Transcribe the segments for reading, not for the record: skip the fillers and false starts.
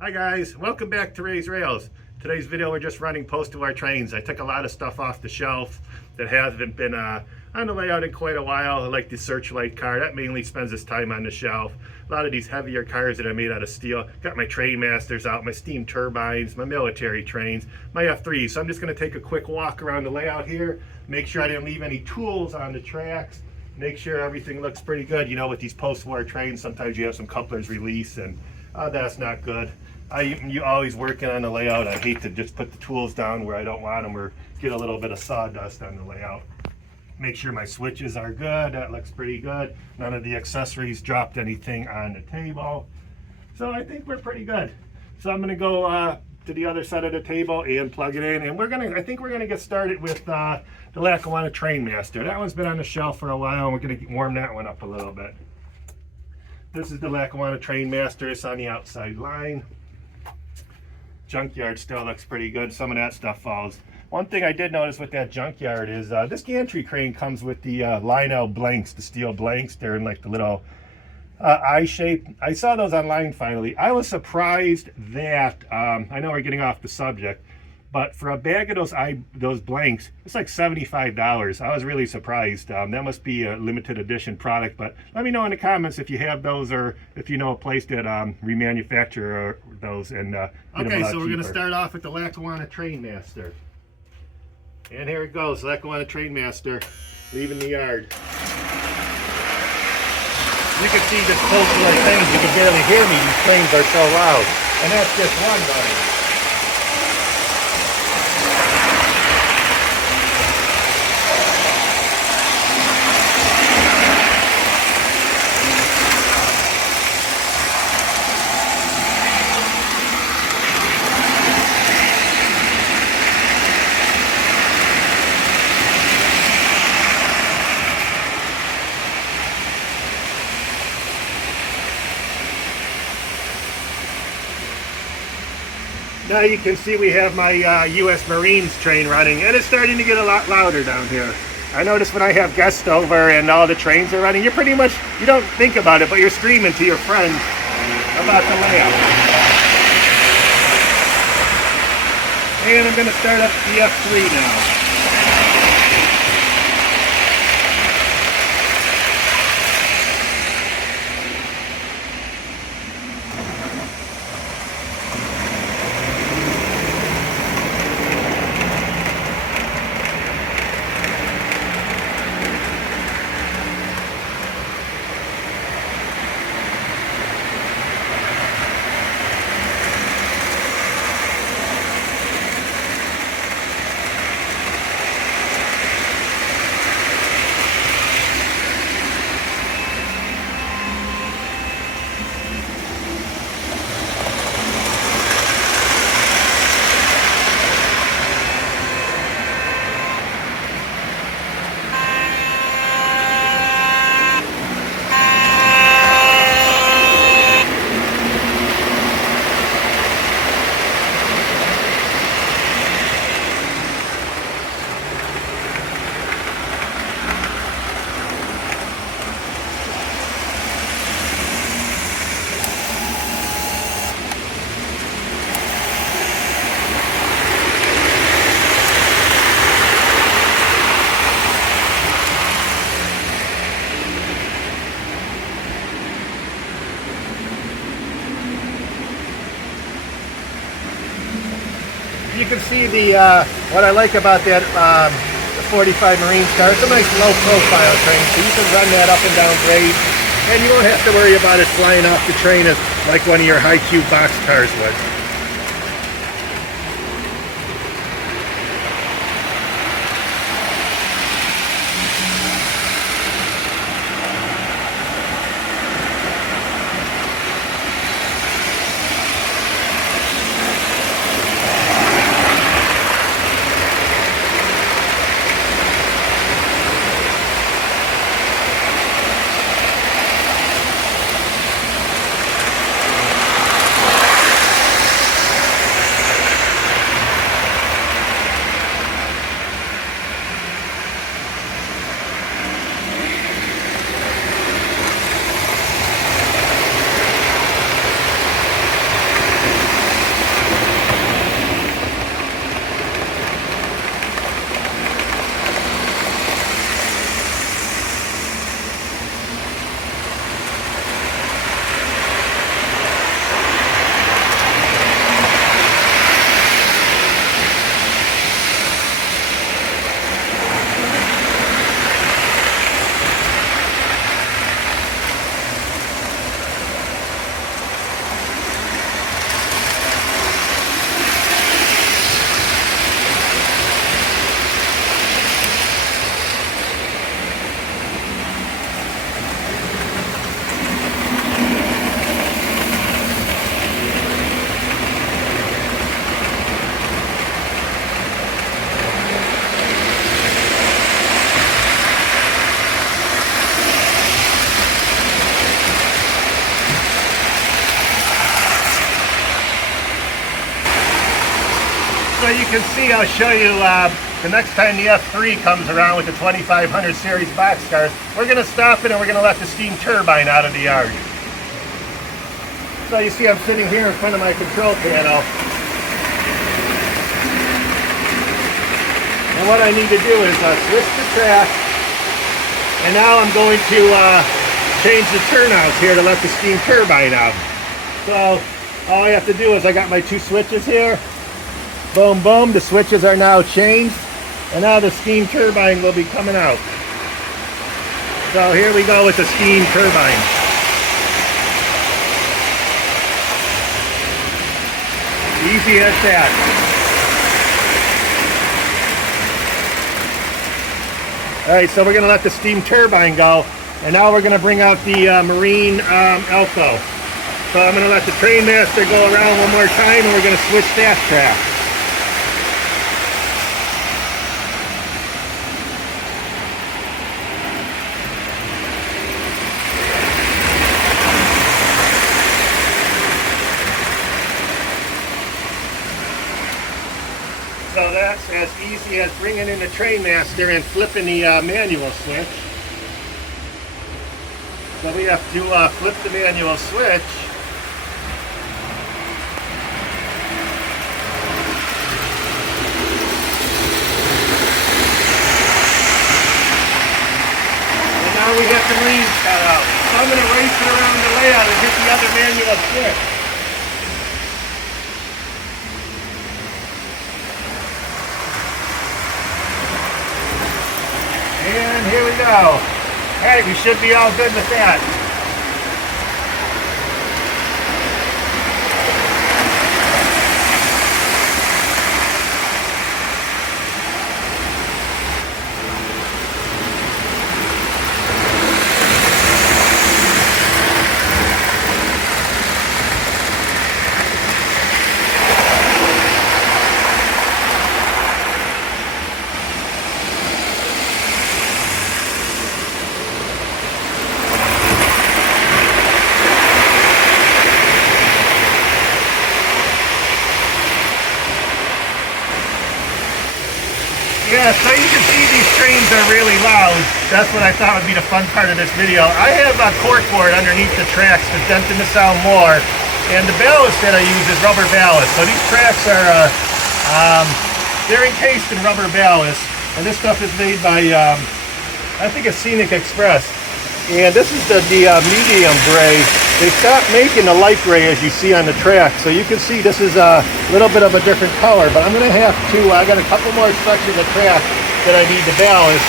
Hi guys, welcome back to Ray's Rails. Today's video we're just running Postwar trains. I took a lot of stuff off the shelf that hasn't been on the layout in quite a while. I like the Searchlight car, that mainly spends its time on the shelf. A lot of these heavier cars that I made out of steel. Got my train masters out, my steam turbines, my military trains, my F3s. So I'm just going to take a quick walk around the layout here, make sure I didn't leave any tools on the tracks, make sure everything looks pretty good. You know, with these Postwar trains, sometimes you have some couplers release and that's not good. You always working on the layout. I hate to just put the tools down where I don't want them or get a little bit of sawdust on the layout. Make sure my switches are good. That looks pretty good. None of the accessories dropped anything on the table. So I think we're pretty good. So I'm going to go to the other side of the table and plug it in. And I think we're going to get started with the Lackawanna Train Master. That one's been on the shelf for a while, and we're going to warm that one up a little bit. This is the Lackawanna Train Master. It's on the outside line. Junkyard still looks pretty good. Some of that stuff falls. One thing I did notice with that junkyard is this gantry crane comes with the Lionel blanks, the steel blanks. They're in like the little eye shape. I saw those online finally. I was surprised that, I know we're getting off the subject, but for a bag of those blanks, it's like $75. I was really surprised. That must be a limited edition product, but let me know in the comments if you have those or if you know a place that remanufacture those. And okay, so we're going to start off with the Lackawanna Train Master. And here it goes, Lackawanna Train Master, leaving the yard. You can see this Postwar trains, you can barely hear me, these trains are so loud. And that's just one running. Now you can see we have my U.S. Marines train running, and it's starting to get a lot louder down here. I notice when I have guests over and all the trains are running, you don't think about it, but you're screaming to your friends about the layout. And I'm going to start up the F3 now. You can see what I like about that the 45 Marines car. It's a nice low profile train, so you can run that up and down grade, and you won't have to worry about it flying off the train as like one of your high cube box cars would. So you can see, I'll show you the next time the F3 comes around with the 2500 series boxcars, we're going to stop it and we're going to let the steam turbine out of the yard. So you see I'm sitting here in front of my control panel. And what I need to do is switch the track. And now I'm going to change the turnouts here to let the steam turbine out. So all I have to do is I got my two switches here. Boom, boom, the switches are now changed. And now the steam turbine will be coming out. So here we go with the steam turbine. Easy as that. Alright, so we're going to let the steam turbine go. And now we're going to bring out the marine Elko. So I'm going to let the train master go around one more time and we're going to switch that track. So that's as easy as bringing in the train master and flipping the manual switch. So we have to flip the manual switch. And now we have the marines cut out. So I'm going to race it around the layout and hit the other manual switch. And here we go. Alright, we should be all good with that. Yeah, so you can see these trains are really loud. That's what I thought would be the fun part of this video. I have a corkboard underneath the tracks to dampen the sound more. And the ballast that I use is rubber ballast. So these tracks are, they're encased in rubber ballast. And this stuff is made by, I think it's Scenic Express. And this is the medium gray. They stopped making the light gray as you see on the track. So you can see this is a little bit of a different color. But I'm going to have to, I got a couple more sections of track that I need to ballast.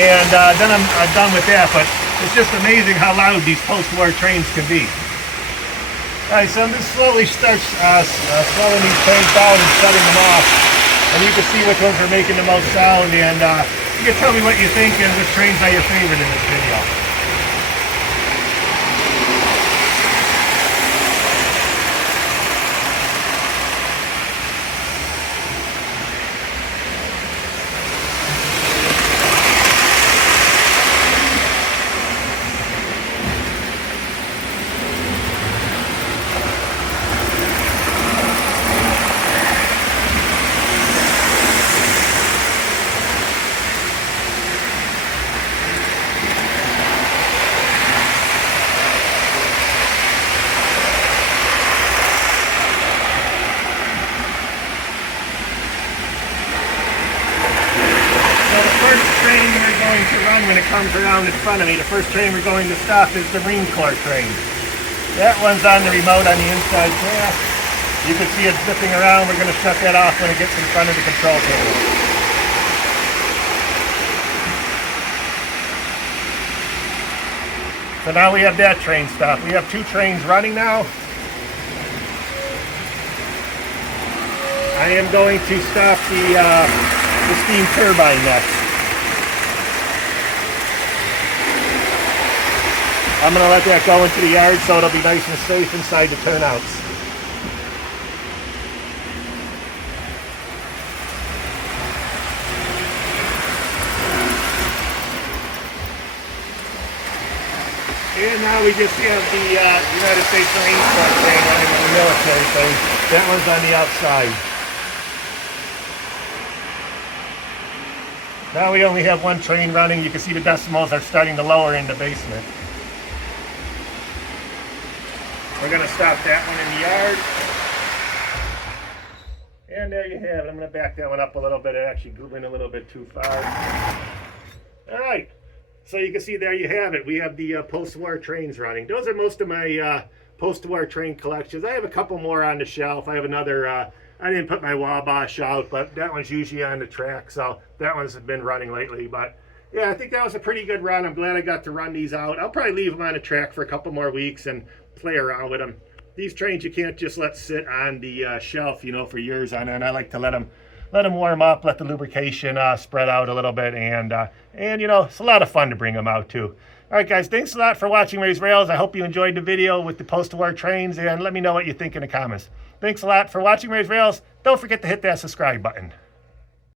And then I'm done with that. But it's just amazing how loud these post-war trains can be. Alright, so I'm just slowly start slowing these trains down and shutting them off. And you can see which ones are making the most sound. And you can tell me what you think and which trains are your favorite in this video. When it comes around in front of me, the first train we're going to stop is the Marine Corps train. That one's on the remote on the inside track. You can see it zipping around. We're going to shut that off when it gets in front of the control panel. So now we have that train stopped. We have two trains running now. I am going to stop the steam turbine next. I'm going to let that go into the yard so it'll be nice and safe inside the turnouts. And now we just have the United States Marine Corps train running with the military thing. That one's on the outside. Now we only have one train running. You can see the decimals are starting to lower in the basement. We're going to stop that one in the yard. And there you have it. I'm going to back that one up a little bit. It actually grew in a little bit too far. All right. So you can see there you have it. We have the post-war trains running. Those are most of my post-war train collections. I have a couple more on the shelf. I have another, I didn't put my Wabash out, but that one's usually on the track. So that one's been running lately. But yeah, I think that was a pretty good run. I'm glad I got to run these out. I'll probably leave them on the track for a couple more weeks and play around with them. These trains you can't just let sit on the shelf, you know, for years on end. I like to let them warm up, let the lubrication spread out a little bit, and you know, it's a lot of fun to bring them out too. All right, guys, thanks a lot for watching Ray's Rails. I hope you enjoyed the video with the post-war trains, and let me know what you think in the comments. Thanks a lot for watching Ray's Rails. Don't forget to hit that subscribe button.